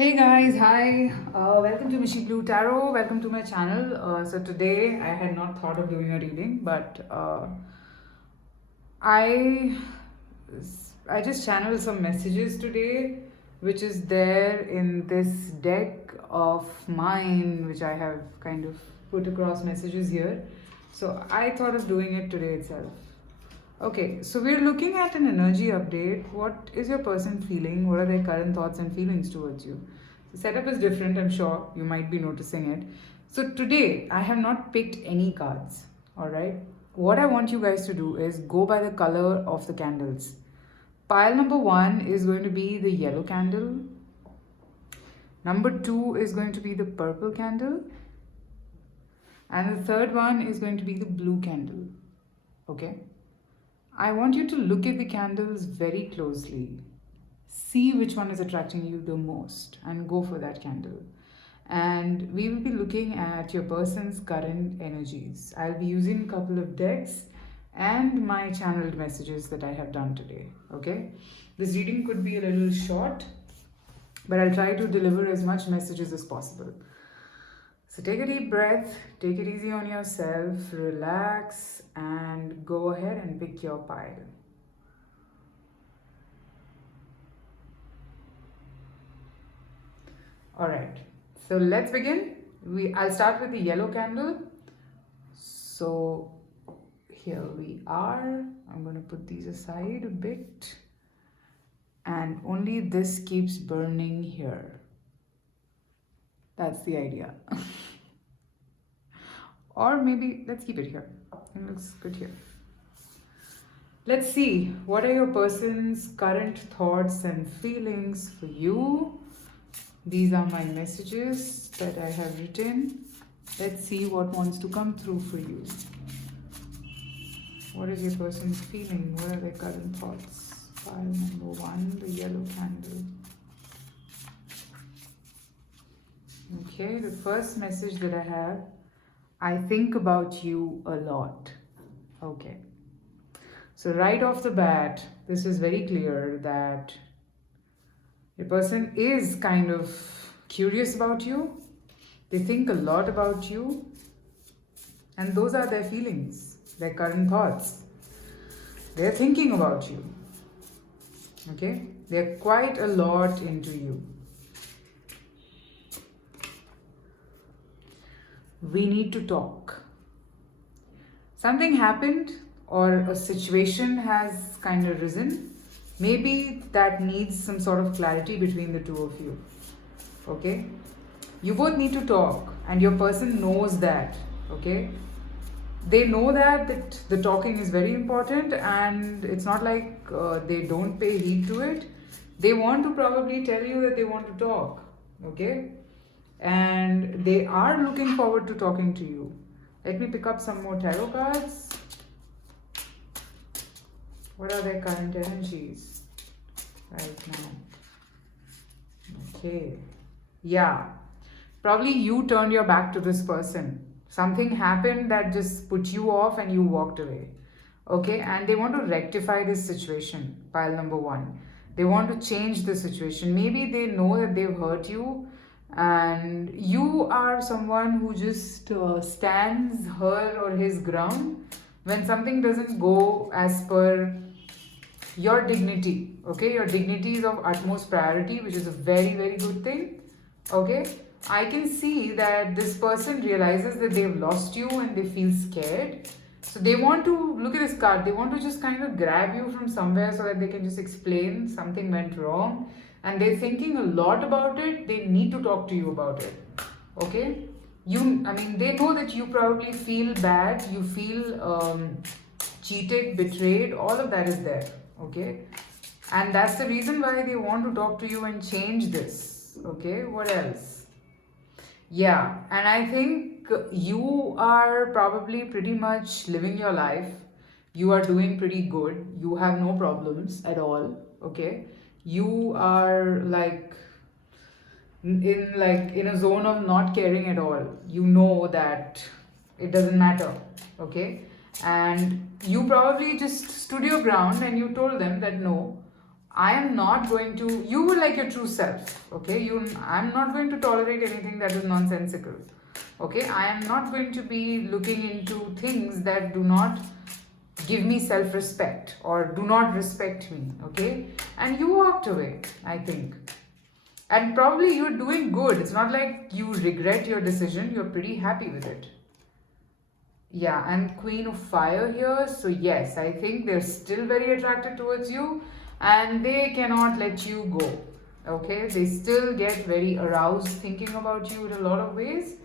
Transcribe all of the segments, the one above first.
Hey guys, hi. Welcome to Mishi Blue Tarot. Welcome to my channel. So today I had not thought of doing a reading, but I I just channeled some messages today, which is there in this deck of mine, which I have kind of put across messages here. So I thought of doing it today itself. Okay, so we're looking at an energy update. What is your person feeling? What are their current thoughts and feelings towards you? The setup is different, I'm sure. You might be noticing it. So today, I have not picked any cards. Alright? What I want you guys to do is go by the color of the candles. Pile number one is going to be the yellow candle. Number two is going to be the purple candle. And the third one is going to be the blue candle. Okay? I want you to look at the candles very closely. See which one is attracting you the most and go for that candle. And we will be looking at your person's current energies. I'll be using a couple of decks and my channeled messages that I have done today. Okay? This reading could be a little short, but I'll try to deliver as much messages as possible. So take a deep breath, take it easy on yourself, relax, and go ahead and pick your pile. Alright, so let's begin. I'll start with the yellow candle. So here we are. I'm going to put these aside a bit. And only this keeps burning here. That's the idea. Or maybe let's keep it here. It looks good here. Let's see, what are your person's current thoughts and feelings for you? These are my messages that I have written. Let's see what wants to come through for you. What is your person's feeling? What are their current thoughts? Pile number one, the yellow candle. Okay, the first message that I have, I think about you a lot. Okay. So right off the bat, this is very clear that your person is kind of curious about you. They think a lot about you. And those are their feelings, their current thoughts. They're thinking about you. Okay? They're quite a lot into you. We need to talk. Something happened or a situation has kind of risen. Maybe that needs some sort of clarity between the two of you. Okay? You both need to talk and your person knows that. Okay? They know that the talking is very important and it's not like they don't pay heed to it. They want to probably tell you that they want to talk. Okay? And they are looking forward to talking to you. Let me pick up some more tarot cards. What are their current energies right now? Okay. Yeah. Probably you turned your back to this person. Something happened that just put you off and you walked away. Okay. And they want to rectify this situation. Pile number one. They want to change the situation. Maybe they know that they've hurt you and you are someone who just stands her or his ground when something doesn't go as per your dignity. Okay, your dignity is of utmost priority, which is a very, very good thing. Okay, I can see that this person realizes that they've lost you and they feel scared. So they want to look at this card, they want to just kind of grab you from somewhere so that they can just explain something went wrong and they're thinking a lot about it. They need to talk to you about it. Okay, they know that you probably feel bad, you feel cheated, betrayed, all of that is there. Okay, and that's the reason why they want to talk to you and change this. Okay, what else? Yeah, and I think you are probably pretty much living your life. You are doing pretty good. You have no problems at all. Okay, you are in a zone of not caring at all. You know that it doesn't matter. Okay, and you probably just stood your ground and you told them that no, I am not going to, you will like your true self, okay? I'm not going to tolerate anything that is nonsensical, okay? I am not going to be looking into things that do not give me self respect or do not respect me, okay? And you walked away, I think. And probably you're doing good. It's not like you regret your decision, you're pretty happy with it. Yeah, and Queen of Fire here. So, yes, I think they're still very attracted towards you and they cannot let you go. Okay, they still get very aroused thinking about you in a lot of ways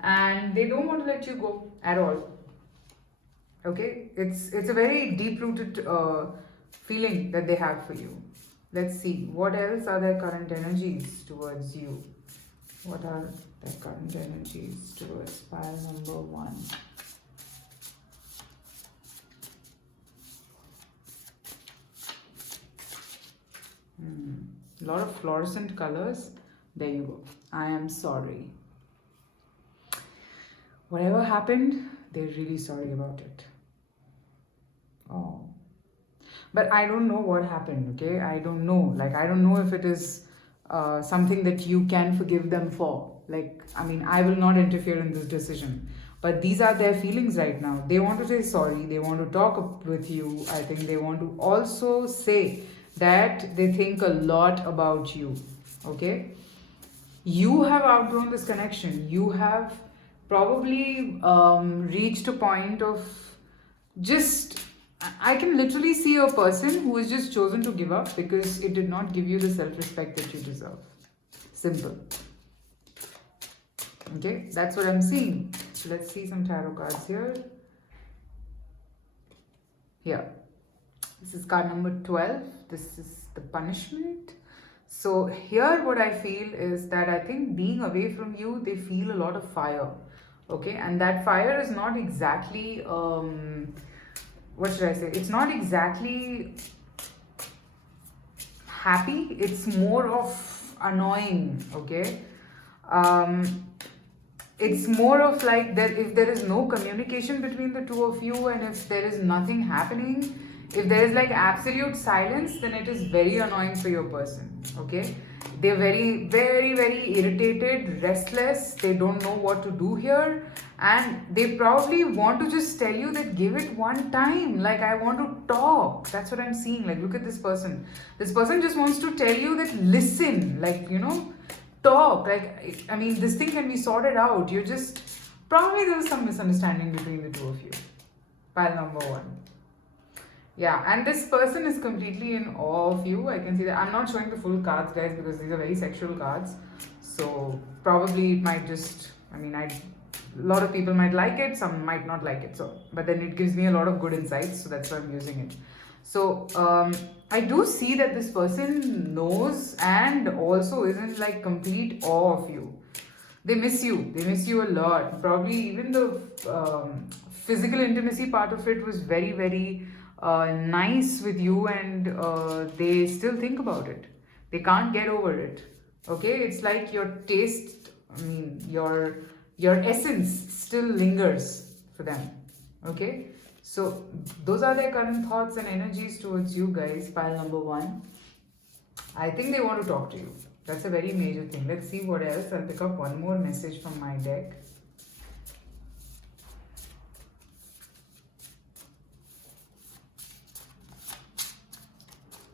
and they don't want to let you go at all. Okay, it's a very deep rooted feeling that they have for you. Let's see what else are their current energies towards you. What are their current energies towards pile number 1? A lot of fluorescent colors. There you go. I am sorry. Whatever happened, they're really sorry about it. Oh. But I don't know what happened, okay? I don't know. Like, I don't know if it is something that you can forgive them for. Like, I mean, I will not interfere in this decision. But these are their feelings right now. They want to say sorry. They want to talk with you. I think they want to also say that they think a lot about you, okay? You have outgrown this connection. You have probably reached a point of just, I can literally see a person who has just chosen to give up because it did not give you the self-respect that you deserve. Simple. Okay, that's what I'm seeing. So let's see some tarot cards here. Here. This is card number 12. This is the punishment. So here what I feel is that I think being away from you, they feel a lot of fire. Okay, and that fire is not exactly, what should I say? It's not exactly happy. It's more of annoying, okay? It's more of like that if there is no communication between the two of you and if there is nothing happening, if there is like absolute silence, then it is very annoying for your person, okay? They're very, very, very irritated, restless. They don't know what to do here. And they probably want to just tell you that give it one time. Like, I want to talk. That's what I'm seeing. Like, look at this person. This person just wants to tell you that listen, like, you know, talk. Like, I mean, this thing can be sorted out. You're just, probably there was some misunderstanding between the two of you. Pile number 1. Yeah, and this person is completely in awe of you. I can see that. I'm not showing the full cards, guys, because these are very sexual cards. So probably it might just, I mean, a lot of people might like it, some might not like it. So, but then it gives me a lot of good insights, so that's why I'm using it. So I do see that this person knows and also is in like complete awe of you. They miss you. They miss you a lot. Probably even the physical intimacy part of it was very, very nice with you, and they still think about it. They can't get over it. Okay, it's like your taste, I mean your essence still lingers for them. Okay, so those are their current thoughts and energies towards you guys. Pile number 1. I think they want to talk to you. That's a very major thing. Let's see what else. I'll pick up one more message from my deck.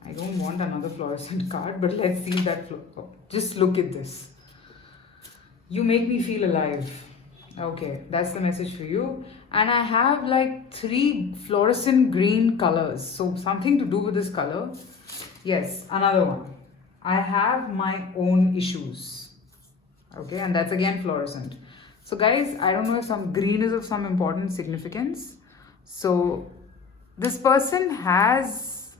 I don't want another fluorescent card, but let's see that. Just look at this. You make me feel alive. Okay, that's the message for you. And I have like 3 fluorescent green colors. So something to do with this color. Yes, another one. I have my own issues. Okay, and that's again fluorescent. So guys, I don't know if some green is of some important significance. So this person has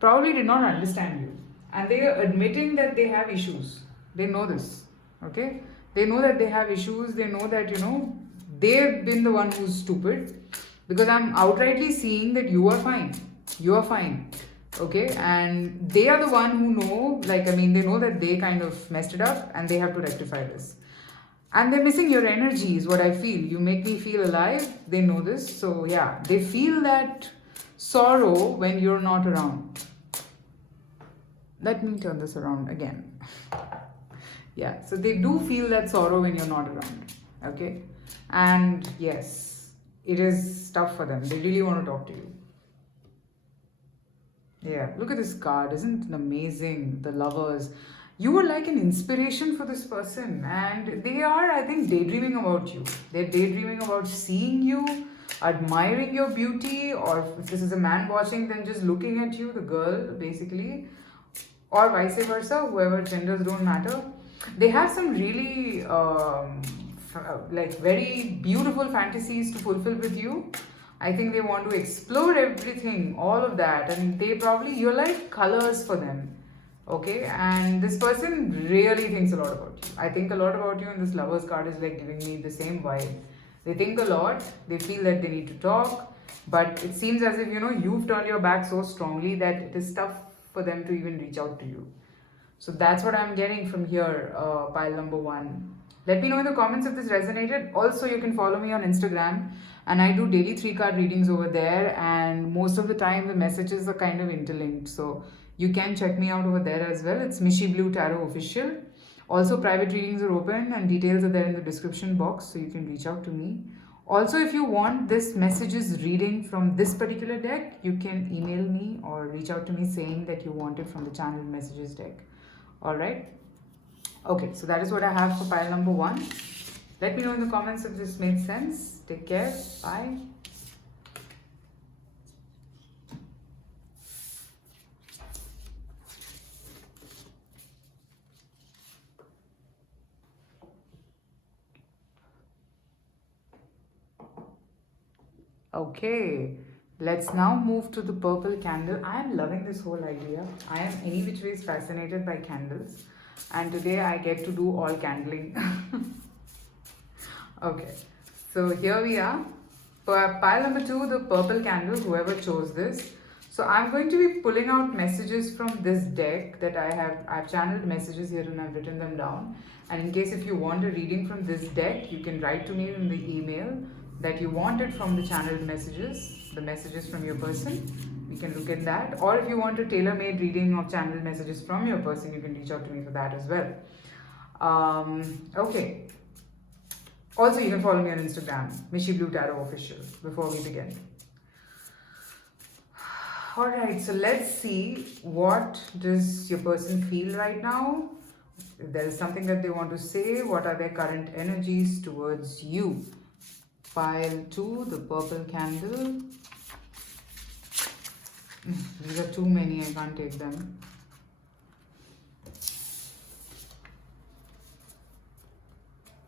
probably did not understand you. And they are admitting that they have issues. They know this. Okay, they know that they have issues. They know that, you know, they've been the one who's stupid, because I'm outrightly seeing that you are fine. You are fine. Okay, and they are the one who know, like, I mean, they know that they kind of messed it up and they have to rectify this. And they're missing your energy is what I feel. You make me feel alive. They know this. So yeah, they feel that sorrow when you're not around. Let me turn this around again. Yeah, so they do feel that sorrow when you're not around. Okay? And yes, it is tough for them. They really want to talk to you. Yeah, look at this card. Isn't it amazing? The lovers. You were like an inspiration for this person, and they are, I think, daydreaming about you. They're daydreaming about seeing you, admiring your beauty, or if this is a man watching, then just looking at you, the girl, basically, or vice versa, whoever, genders don't matter. They have some really like very beautiful fantasies to fulfill with you. I think they want to explore everything, all of that, and they probably, you're like colors for them. Okay, and this person really thinks a lot about you. I think a lot about you, and this lover's card is like giving me the same vibe. They think a lot, they feel that they need to talk, but it seems as if, you've turned your back so strongly that it is tough for them to even reach out to you. So that's what I'm getting from here, pile number one. Let me know in the comments if this resonated. Also, you can follow me on Instagram, and I do daily 3 card readings over there, and most of the time the messages are kind of interlinked. So you can check me out over there as well. It's Mishi Blue Tarot Official. Also, private readings are open and details are there in the description box, so you can reach out to me. Also, if you want this messages reading from this particular deck, you can email me or reach out to me saying that you want it from the channel messages deck. Alright? Okay, so that is what I have for pile number one. Let me know in the comments if this made sense. Take care. Bye. Okay, let's now move to the purple candle. I am loving this whole idea. I am any which ways fascinated by candles, and today I get to do all candling. Okay, so here we are. Pile number two, the purple candle, whoever chose this. So I'm going to be pulling out messages from this deck that I've channeled messages here and I've written them down. And in case if you want a reading from this deck, you can write to me in the email that you want it from the channeled messages, the messages from your person. We can look at that. Or if you want a tailor-made reading of channeled messages from your person, you can reach out to me for that as well. Okay. Also, you can follow me on Instagram, Mishi Blue Tarot Official, before we begin. Alright, so let's see, what does your person feel right now? If there is something that they want to say, what are their current energies towards you? Pile 2, the purple candle. These are too many, I can't take them.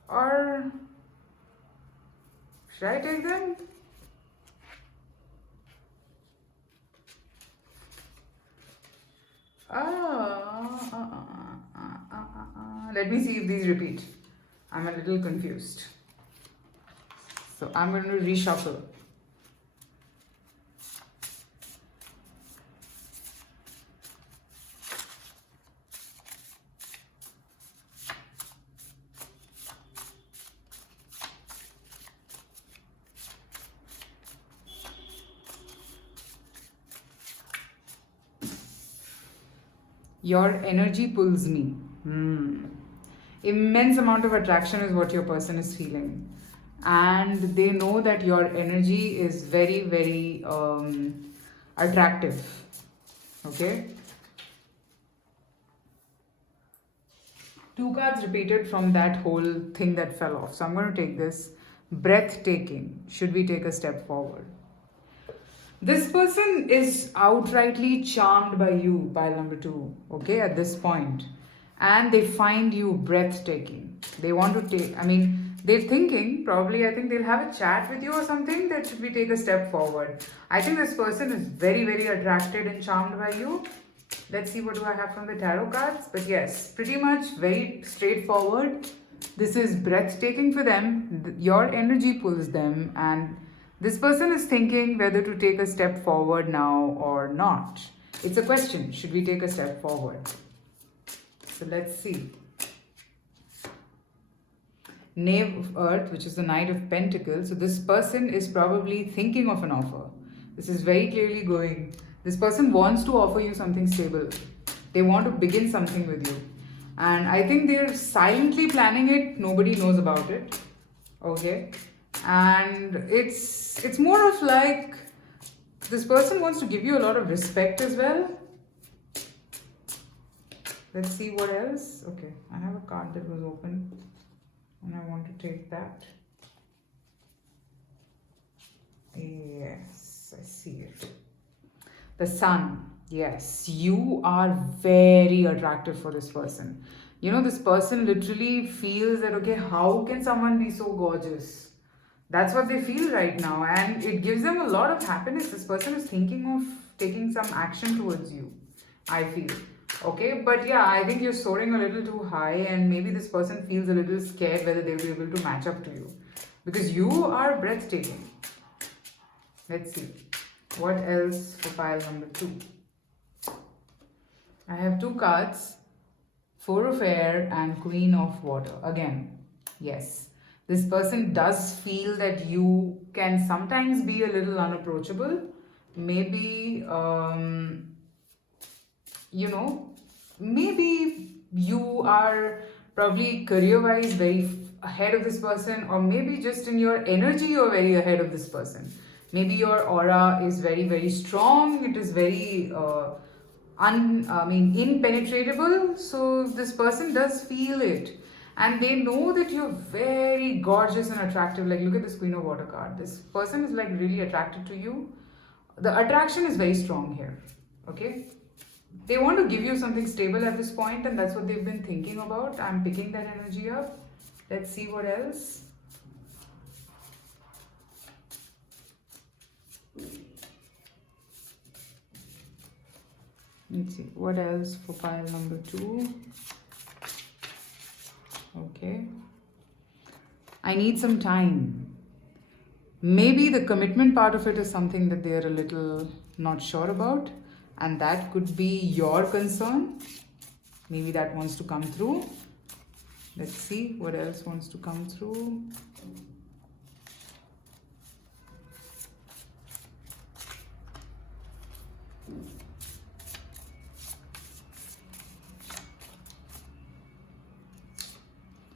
Or should I take them? Let me see if these repeat. I'm a little confused. So I'm going to reshuffle. Your energy pulls me. Immense amount of attraction is what your person is feeling. And they know that your energy is very, very attractive. Okay? 2 cards repeated from that whole thing that fell off. So I'm going to take this. Breathtaking. Should we take a step forward? This person is outrightly charmed by you, pile number 2, okay, at this point. And they find you breathtaking. They want to take, they're thinking, probably, I think they'll have a chat with you or something, that should we take a step forward. I think this person is very, very attracted and charmed by you. Let's see what do I have from the tarot cards. But yes, pretty much very straightforward. This is breathtaking for them. Your energy pulls them, and this person is thinking whether to take a step forward now or not. It's a question. Should we take a step forward? So let's see. Knave of Earth, which is the Knight of Pentacles. So this person is probably thinking of an offer. This is very clearly going. This person wants to offer you something stable. They want to begin something with you. And I think they're silently planning it, nobody knows about it. Okay? And it's more of like this person wants to give you a lot of respect as well. Let's see what else. Okay, I have a card that was open and I want to take that. Yes, I see it. The sun. Yes, you are very attractive for this person. You know, this person literally feels that, okay, how can someone be so gorgeous? That's what they feel right now, and it gives them a lot of happiness. This person is thinking of taking some action towards you, I feel. Okay, but yeah, I think you're soaring a little too high, and maybe this person feels a little scared whether they'll be able to match up to you because you are breathtaking. Let's see. What else for pile number 2? I have 2 cards, Four of Air and Queen of Water. Again, yes, this person does feel that you can sometimes be a little unapproachable. Maybe, maybe you are probably career-wise very ahead of this person, or maybe just in your energy you're very ahead of this person. Maybe your aura is very, very strong. It is very impenetrable. So this person does feel it, and they know that you're very gorgeous and attractive. Like, look at this Queen of Water card. This person is like really attracted to you. The attraction is very strong here. Okay, they want to give you something stable at this point, and that's what they've been thinking about. I'm picking that energy up. Let's see what else. Let's see what else for pile number 2. Okay, I need some time. Maybe the commitment part of it is something that they're a little not sure about, and that could be your concern. Maybe that wants to come through. Let's see what else wants to come through.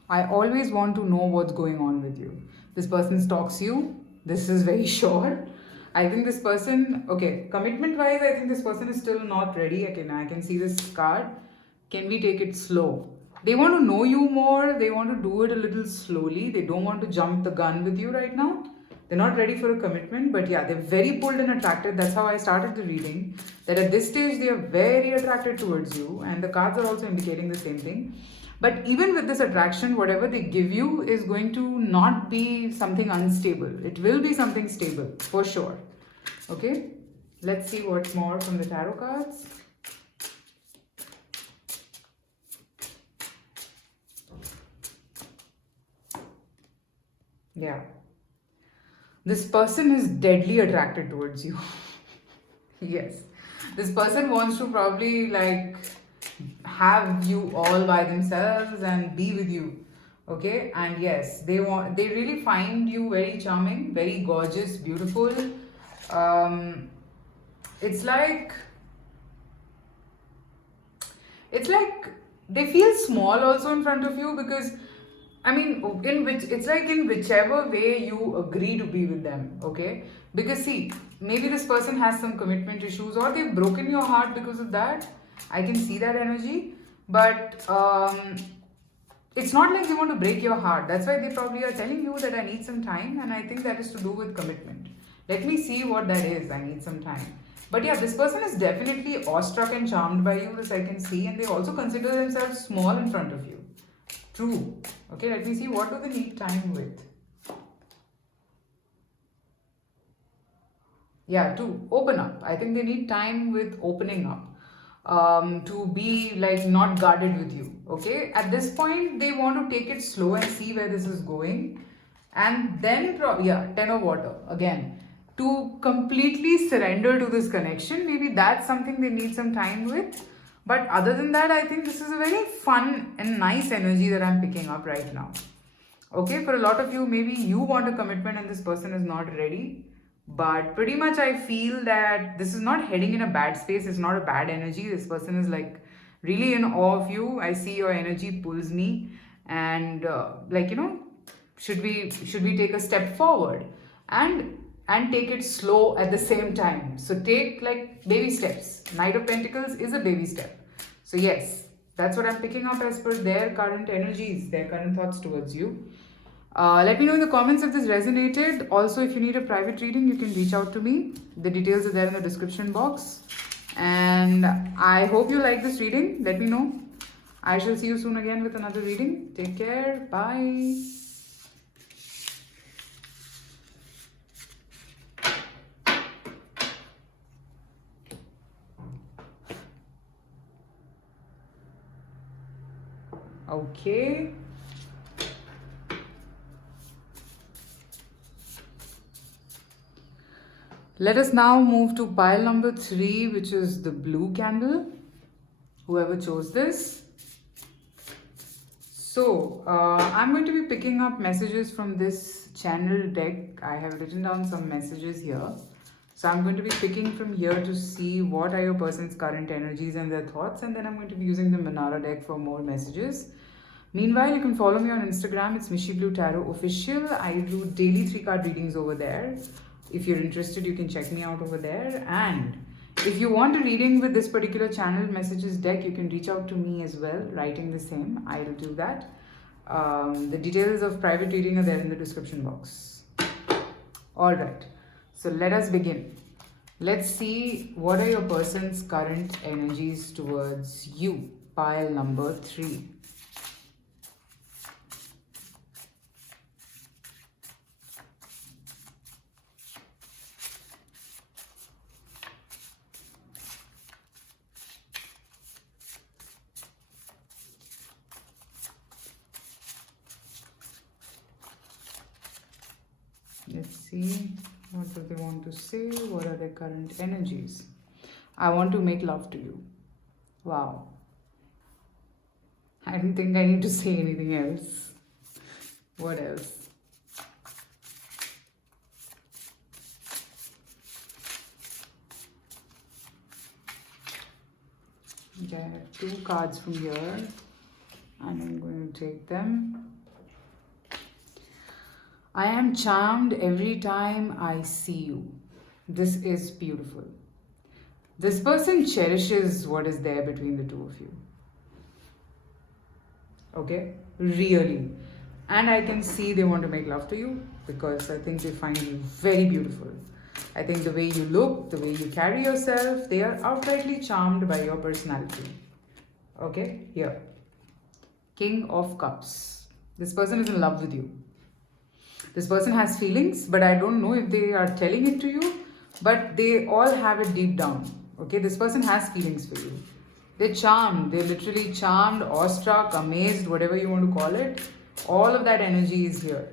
I always want to know what's going on with you. This person stalks you. This is very sure. I think this person, okay, commitment wise, I think this person is still not ready. Okay, now I can see this card. Can we take it slow? They want to know you more. They want to do it a little slowly. They don't want to jump the gun with you right now. They're not ready for a commitment, but yeah, they're very pulled and attracted. That's how I started the reading. That at this stage, they are very attracted towards you, and the cards are also indicating the same thing. But even with this attraction, whatever they give you is going to not be something unstable. It will be something stable, for sure. Okay? Let's see what more from the tarot cards. Yeah. This person is deadly attracted towards you. Yes. This person wants to probably like have you all by themselves and be with you. Okay, and yes, they really find you very charming, very gorgeous, beautiful. It's like they feel small also in front of you, because I mean, it's like in whichever way you agree to be with them, okay? Because see, maybe this person has some commitment issues, or they've broken your heart because of that. I can see that energy, but it's not like they want to break your heart. That's why they probably are telling you that I need some time, and I think that is to do with commitment. Let me see what that is. I need some time. But yeah, this person is definitely awestruck and charmed by you, as I can see, and they also consider themselves small in front of you. True. Okay, let me see, what do they need time with? Yeah, to open up. I think they need time with opening up. To be like not guarded with you. Okay, at this point they want to take it slow and see where this is going, and then 10 of water again, to completely surrender to this connection. Maybe that's something they need some time with. But other than that, I think this is a very fun and nice energy that I'm picking up right now. Okay, for a lot of you, maybe you want a commitment and this person is not ready. But pretty much I feel that this is not heading in a bad space. It's not a bad energy. This person is like really in awe of you. I see your energy pulls me, and should we take a step forward and take it slow at the same time. So take like baby steps. Knight of Pentacles is a baby step. So yes, that's what I'm picking up as per their current energies, their current thoughts towards you. Let me know in the comments if this resonated. Also, if you need a private reading, you can reach out to me. The details are there in the description box. And I hope you like this reading. Let me know. I shall see you soon again with another reading. Take care. Bye. Okay. Let us now move to pile number 3, which is the blue candle. Whoever chose this. So, I'm going to be picking up messages from this channel deck. I have written down some messages here. So, I'm going to be picking from here to see what are your person's current energies and their thoughts. And then I'm going to be using the Manara deck for more messages. Meanwhile, you can follow me on Instagram. It's Mishi Blue Tarot Official. I do daily 3-card readings over there. If you're interested, you can check me out over there. And if you want a reading with this particular channel messages deck, you can reach out to me as well, writing the same. I will do that. The details of private reading are there in the description box. Alright, so let us begin. Let's see what are your person's current energies towards you. Pile number 3. Let's see, what do they want to say? What are their current energies? I want to make love to you. Wow. I don't think I need to say anything else. What else? Okay, I have 2 cards from here, and I'm going to take them. I am charmed every time I see you. This is beautiful. This person cherishes what is there between the two of you. Okay? Really. And I can see they want to make love to you because I think they find you very beautiful. I think the way you look, the way you carry yourself, they are outrightly charmed by your personality. Okay? Here. King of Cups. This person is in love with you. This person has feelings, but I don't know if they are telling it to you, but they all have it deep down. Okay, this person has feelings for you. They're charmed. They're literally charmed, awestruck, amazed, whatever you want to call it. All of that energy is here.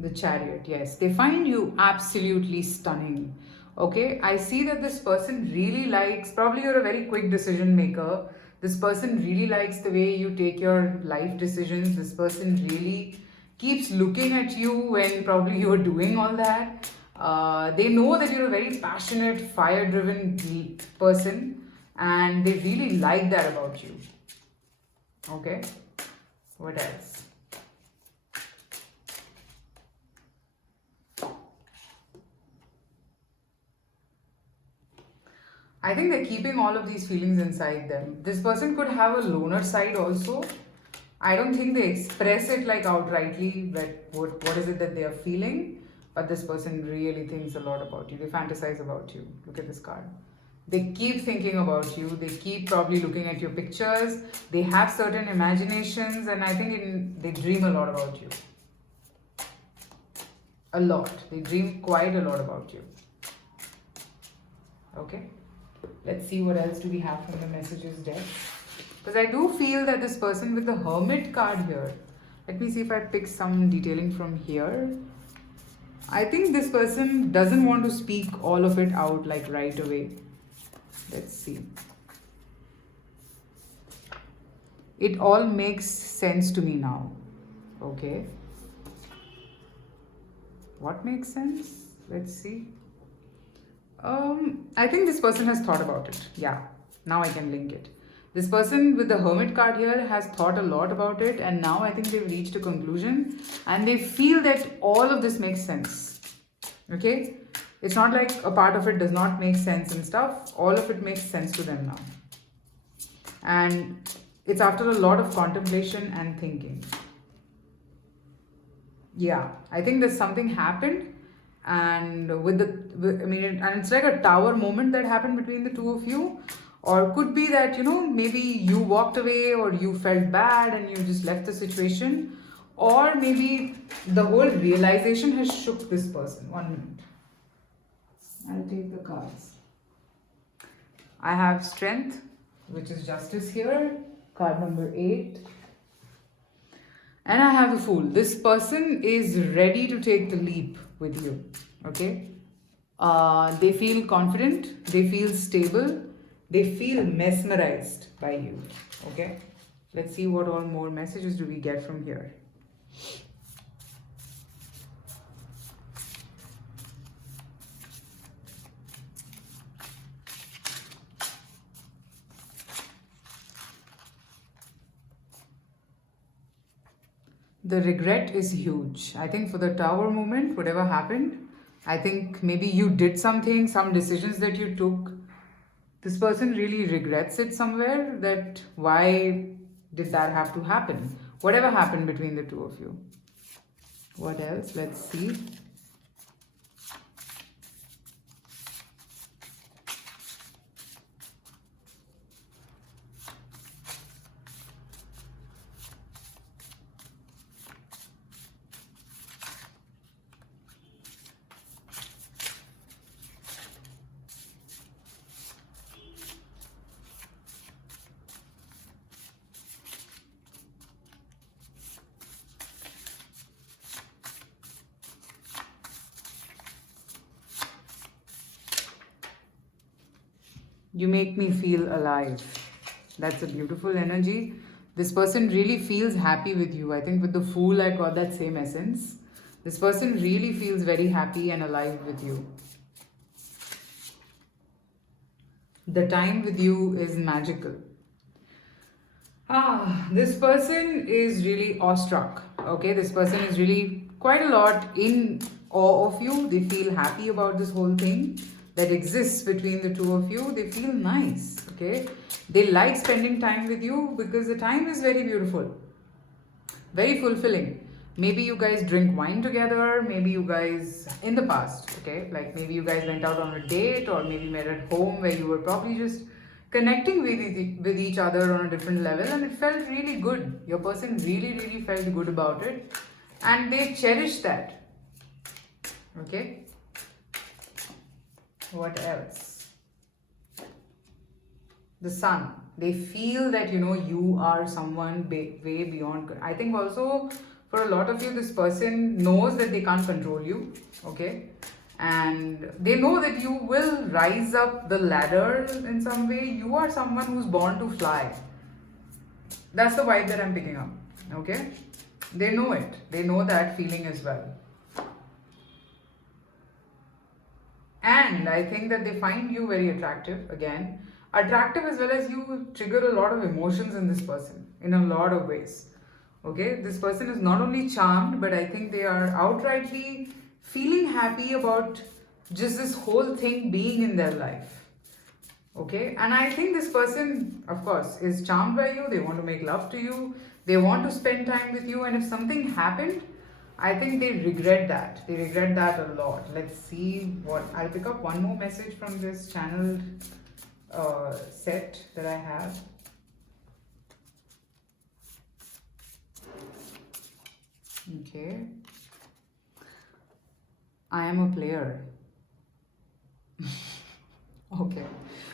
The Chariot, yes. They find you absolutely stunning. Okay, I see that this person really likes, probably you're a very quick decision maker. This person really likes the way you take your life decisions. This person really keeps looking at you when probably you're doing all that. They know that you're a very passionate, fire-driven person, and they really like that about you. Okay, what else? I think they're keeping all of these feelings inside them. This person could have a loner side also. I don't think they express it like outrightly, that what is it that they are feeling. But this person really thinks a lot about you. They fantasize about you. Look at this card. They keep thinking about you. They keep probably looking at your pictures. They have certain imaginations, and I think they dream a lot about you. A lot. They dream quite a lot about you. Okay. Let's see what else do we have from the messages deck. Because I do feel that this person with the Hermit card here. Let me see if I pick some detailing from here. I think this person doesn't want to speak all of it out like right away. Let's see. It all makes sense to me now. Okay. What makes sense? Let's see. I think this person has thought about it. Yeah, now I can link it. This person with the Hermit card here has thought a lot about it, and now I think they've reached a conclusion and they feel that all of this makes sense. Okay? It's not like a part of it does not make sense and stuff, all of it makes sense to them now. And it's after a lot of contemplation and thinking. Yeah, I think there's something happened, and I mean, and it's like a tower moment that happened between the two of you, or could be that maybe you walked away, or you felt bad and you just left the situation, or maybe the whole realization has shook this person. 1 minute, I'll take the cards. I have Strength, which is Justice here, card number 8. And I have the Fool. This person is ready to take the leap with you. Okay? They feel confident, they feel stable, they feel mesmerized by you. Okay? Let's see what all more messages do we get from here. The regret is huge. I think for the Tower moment, whatever happened, I think maybe you did something, some decisions that you took. This person really regrets it somewhere, that why did that have to happen? Whatever happened between the two of you. What else? Let's see. You make me feel alive. That's a beautiful energy. This person really feels happy with you. I think with the Fool, I got that same essence. This person really feels very happy and alive with you. The time with you is magical. This person is really awestruck. Okay, this person is really quite a lot in awe of you. They feel happy about this whole thing that exists between the two of you. They feel nice. Okay, they like spending time with you because the time is very beautiful, very fulfilling. Maybe you guys drink wine together, maybe you guys in the past, okay, like maybe you guys went out on a date, or maybe met at home where you were probably just connecting with each other on a different level, and it felt really good. Your person really felt good about it, and they cherished that. Okay, what else? The Sun. They feel that you are someone way beyond. I think also for a lot of you, this person knows that they can't control you. Okay, and they know that you will rise up the ladder in some way. You are someone who's born to fly. That's the vibe that I'm picking up. Okay, they know it. They know that feeling as well. And I think that they find you very attractive. Again, attractive, as well as you trigger a lot of emotions in this person in a lot of ways. Okay, this person is not only charmed, but I think they are outrightly feeling happy about just this whole thing being in their life. Okay, and I think this person, of course, is charmed by you. They want to make love to you, they want to spend time with you, and if something happened, I think they regret that. They regret that a lot. Let's see what I'll pick up. One more message from this channeled set that I have. Okay. I am a player. Okay.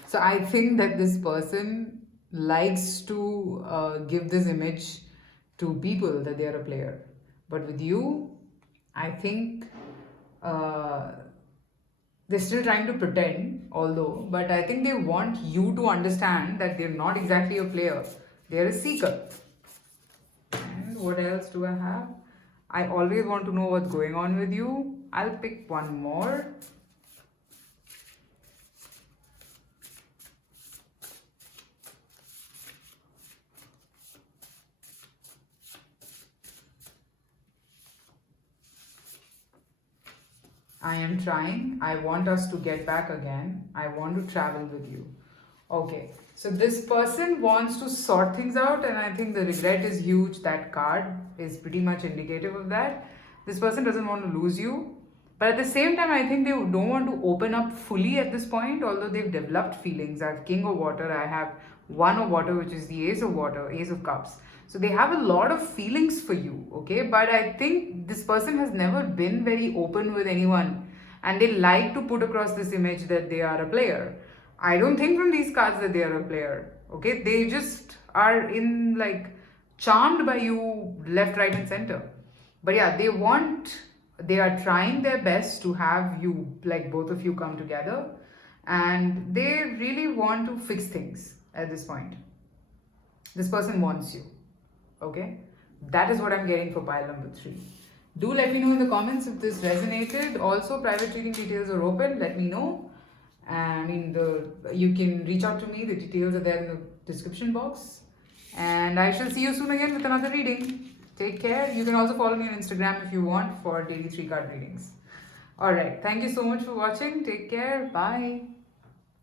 So I think that this person likes to give this image to people that they are a player. But with you, I think they're still trying to pretend, although, but I think they want you to understand that they're not exactly a player. They're a seeker. And what else do I have? I always want to know what's going on with you. I'll pick one more. I am trying. I want us to get back again. I want to travel with you. Okay, so this person wants to sort things out, and I think the regret is huge. That card is pretty much indicative of that. This person doesn't want to lose you, but at the same time, I think they don't want to open up fully at this point, although they've developed feelings. I have King of Water, I have One of Water, which is the Ace of Water, Ace of Cups. So they have a lot of feelings for you, okay? But I think this person has never been very open with anyone, and they like to put across this image that they are a player. I don't think from these cards that they are a player. Okay, they just are in like charmed by you left, right, and center. But yeah, they are trying their best to have you, like both of you, come together, and they really want to fix things at this point. This person wants you. Okay, that is what I'm getting for pile number 3. Do let me know in the comments if this resonated. Also, private reading details are open. Let me know. I mean, you can reach out to me. The details are there in the description box. And I shall see you soon again with another reading. Take care. You can also follow me on Instagram if you want for daily 3 card readings. Alright, thank you so much for watching. Take care. Bye.